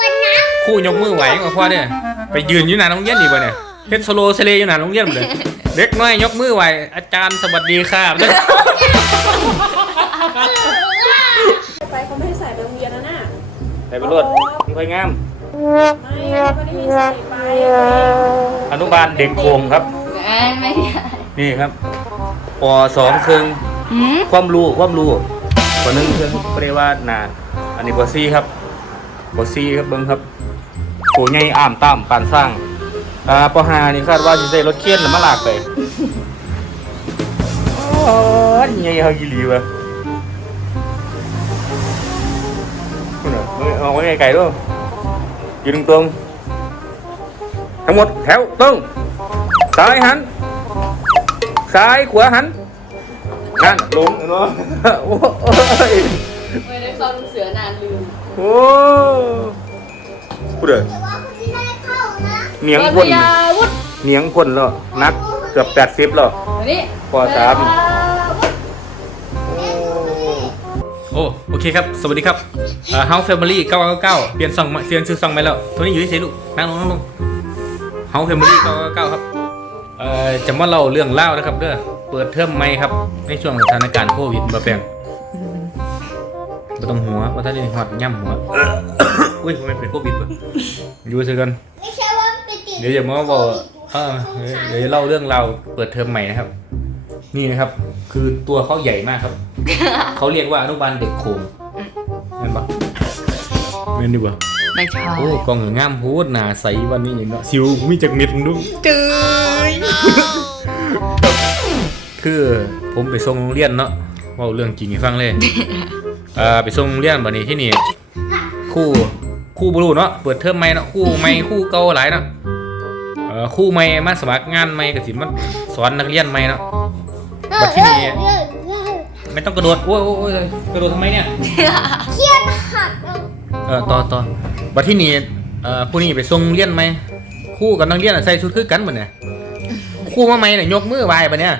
วันน้ครู่ยกมือไหวกว่าพ่อเนี่ยไปยืนอยู่หน้าโรงเรียนดีป่ะเนี่ยเฮ็ดโซโลเซเลอยู่หน้าโรงเรียนบ่เลยเด็กน้อยยกมือไหวอาจารย์สวัสดีครับไปเขาไม่ให้ใส่ไปโรงเรียนนะน่ะไปบรวดมีไฟงาม ไม่เขาไม่ได้ให้ใส่ไปอนุบาลเด็กโคงครับ ไม่ไม่นี่ครับปสองครึ่งหืมความรู้ความรู้ปหนึ่งครึ่งเรียกว่าหนาอันนี้ปสี่ครับ ปสี่ครับเบิ้งครับโอ้ใหญ่อ้ามตามปานสร้างอ่าปห้านี่คาดว่าจะได้รถเคียนหรือมาลากไปโอ้ยใหญ่เฮาอีหลีวะคุณเหรอเฮ้ยเอาไว้ไกลๆด้วยยืนตรงๆทั้งหมดแถวตรงซ้ายหันซ้ายขวาหันนั่นลงเนาะโอ้ยไม่ได้เข้าลูกเสือนานลืม โอ้พูดเลยว่าคุณที่ได้เข้านะเหนียงวัพ่นยาวุฒเหนียงพ่นแล้วนักเกือบแปดสิบแล้ววันนี้ปสามโอ้โอเคครับ สวัสดีครับเอ่อ House Family 999เปลี่ยนซองมาเปลี่ยนชื่อซองไปแล้ว ตัวนี้อยู่ที่ไหนลูกนั่งลงนั่งลง House Family 999ครับเอ่อจะมาเล่าเรื่องเล่าวนะครับเด้อเปิดเทอมใหม่ครับ ในช่วงสถานการณ์โควิดมาแปลง ไม่ต้องหัวว่าท่านนี่หอดย่ำหัวอุ้ยมันเป็นโควิดป่ะอยู่ซื้อกันไม่ใช่ว่าไปติดเดี๋ยวจะมาบอกเออเดี๋ยวจะเล่าเรื่องราวเปิดเทอมใหม่นะครับ นี่นะครับ คือตัวเขาใหญ่มากครับ เขาเรียกว่าอนุบาลเด็กโขงเห็นปะเห็นดิบ่ไม่ชอบโอ้กล้องงามโพดหนาใสวันนี้อย่างเนาะซิวมีจากเม็ดมึงดูจืยคือผมไปส่งโรงเรียนเนาะเว่าเรื่องจริงให้ฟังเลย เอ่อไปส่งโรงเรียนบัดนี้ที่นี่ครู่ครู่บรูเนาะเปิดเทอมใหม่เนาะครู่ใหม่ครู่เก่าหลายเนาะเอ่อครู่ใหม่มาสมัครงานใหม่ก็สิมาสอนนักเรียนใหม่เนาะบัดที่นี่ไม่ต้องกระโดดโอ้ยโอ้ยโอ้ยกระโดดทำไมเนี่ยเครียดหักเออต่อต่อบัดที่นี่เอ่อผู้นี้ไปส่งเรียนไหมครู่กับนักเรียนอะใส่ชุดคือกันบ่เนี่ยครู่มาไหมเนี่ยยกมือไหว้ปะเนี่ย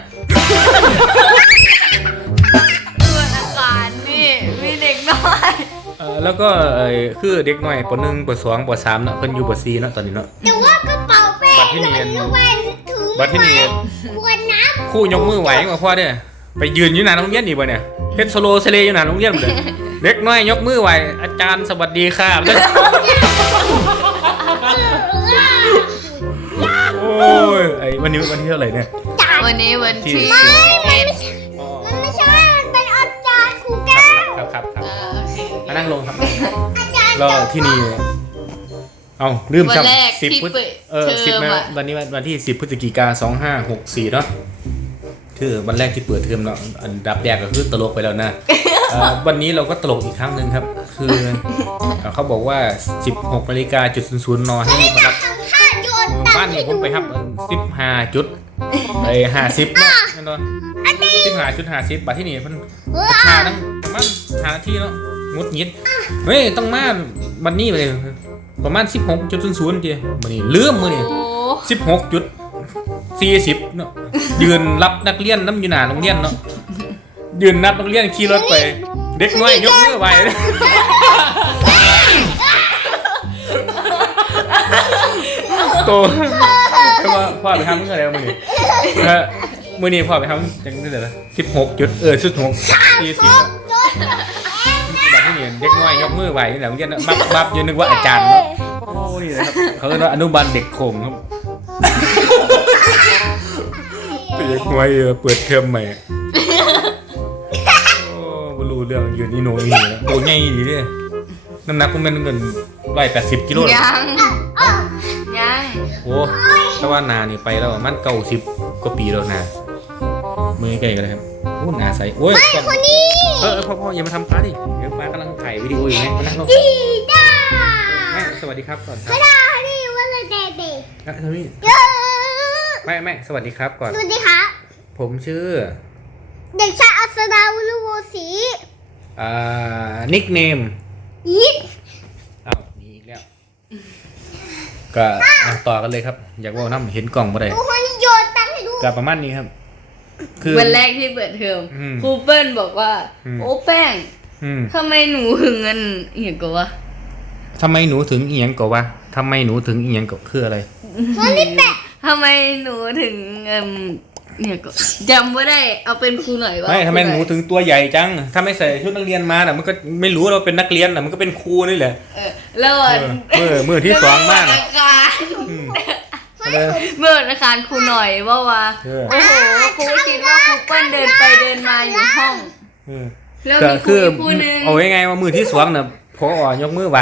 น้อยเออแล้วก็เอ่อคือเด็กน้อยปหนึ่งปสองปสามเนาะเพิ่นอยู่ปสี่เนาะตอนนี้เนาะ แต่ว่ากระเป๋าแป้งบัตรที่เนียนลูกแวนถือบัดที่นี่ควรน้ครู่ยกมือไหวกว่าพ่อเนี่ยไปยืนอยู่หน้าโรงเรียนดีบ่เนี่ยเฮ็ดโซโลเซเลอยู่หน้าโรงเรียนบ่เลยเด็กน้อยยกมือไหวอาจารย์สวัสดีครับโอ้ยไอ้วันนี้วันที่เท่าไหร่เนี่ยำวันนี้วันที่ที่ไม่อ๋อมั มานั่งลงครับอาจารย์แล้วที่นี่เอาลืมวันครับแรกสิบที่พฤศเปิดเออเทสิบอมนะอะ วันนี้วันวันที่สิบพฤศจิกาสองห้าหกสี่เนาะคือวันแรกที่เปิดเทอมเนาะอันดับแรกก็คือตลกไปแล้วนะเอ่อวันนี้เราก็ตลกอีกครั้งหนึ่งครับ คือเอ่อเขาบอกว่า 16นาฬิกาจุดศูนย์ศูนย์นให้รีบมารับทำท่าโยนบ้านนี้ผมไปครับสิบห้าจุดไอ้ห้าสิบเนาะนั่นเนาะสิบห้าจุดห้าสิบบัตรที่นี่มันหาตั้งประมาณหานาที แล้วงดงิดเฮ้ยต้องมาวันนี้ไปเลยประมาณ 16จุดศูนย์ทีวันนี้ลืมมือนี่โอ้16จุด40เนาะยืนรับนักเรียนน้ำอยู่หน้าโรงเรียนเนาะยืนนับนักเรียนขี่รถไป เด็กน้อยยกมือไหวโตแต่ว่าพ่อไปทำเมื่อไหร่มือนี่เออมือนี้พ่อไปทำจังได้เลยสิบหกจุดเออสิบหกสี่สิบ แบบที่นี่เด็กน้อยยกมือไหวนี่แหละเมื่อกี้นะบับบับอยืนนึกว่าอาจารย์เนาะโอ้นี่นะครับเขาเรียกว่าอนุบาลเด็กโขงครับเด็กน้อยเออเปิดเทอมใหม่โอ้บรู้เรื่องยืนอีโนอีนี่นะโอ้ใหญ่ดีเนี่ยน้ำหนักผมเป็นเงินร้อยแปดสิบกิโลเลยยังยังโอ้แต่ว่านานี่ไปแล้วมันเก้าสิบกว่าปีแล้วนามือใกล้กันเลยครับโอ้นาใสโอ้ยคนนี้เออเออพ่อพ่ออย่ามาทำฟ้าดิเดี๋ยวฟ้ากำลังถ่าย วิดีโออยู่ไงมานั่งลงดีด้าแม่สวัสดีครับก่อนครับด้านี่ว่าเลยเด็กเด็กอะทำนี่เยอะแม่แม่สวัสดีครับก่อน สวัสดีค่ะ ผมชื่อเด็กชายอัศดาวุลโวศรีอ่านิกเนมยิดอ้าวมีอีกแล้ว ก็อะต่อกันเลยครับ อยากว่าน้ำเห็นกล่องบ่ได้ดูคนโยนตังค์ให้ดูก็ประมาณนี้ครับ คือ วันแรกที่เปิดเทอมอืมครูเปิ้ลบอกว่า อืม โอ้แป้ง อืมทำไมหนูหึงเงินอีกกว่าทำไมหนูถึงอีหยังก็วะทำไมหนูถึงอีหยังก็คืออะไรทำไมหนูถึงเอิ่มเนี่ยก็จำไม่ได้ เอาเป็นครูหน่อยว่าไม่ทำไมครูหนูถึงตัวใหญ่จัง ถ้าไม่ใส่ชุดนักเรียนมาน่ะมันก็ไม่รู้เราเป็นนักเรียนน่ะมันก็เป็นครูนี่แหละเออแล้วเออมือมือที่สองมากเมื่อน่ะอาคารอืมเลยเมื่อวันอาคารครูหน่อยว่าว่าเออ โอ้โหครูคิดว่าครูเปิ้ลเดินไปเดินมาอยู่ห้อง เออ แล้วก็มีครูคืออีกครูหนึง เอาไงายๆว่ามือที่สองน่ะพออยกมือไหว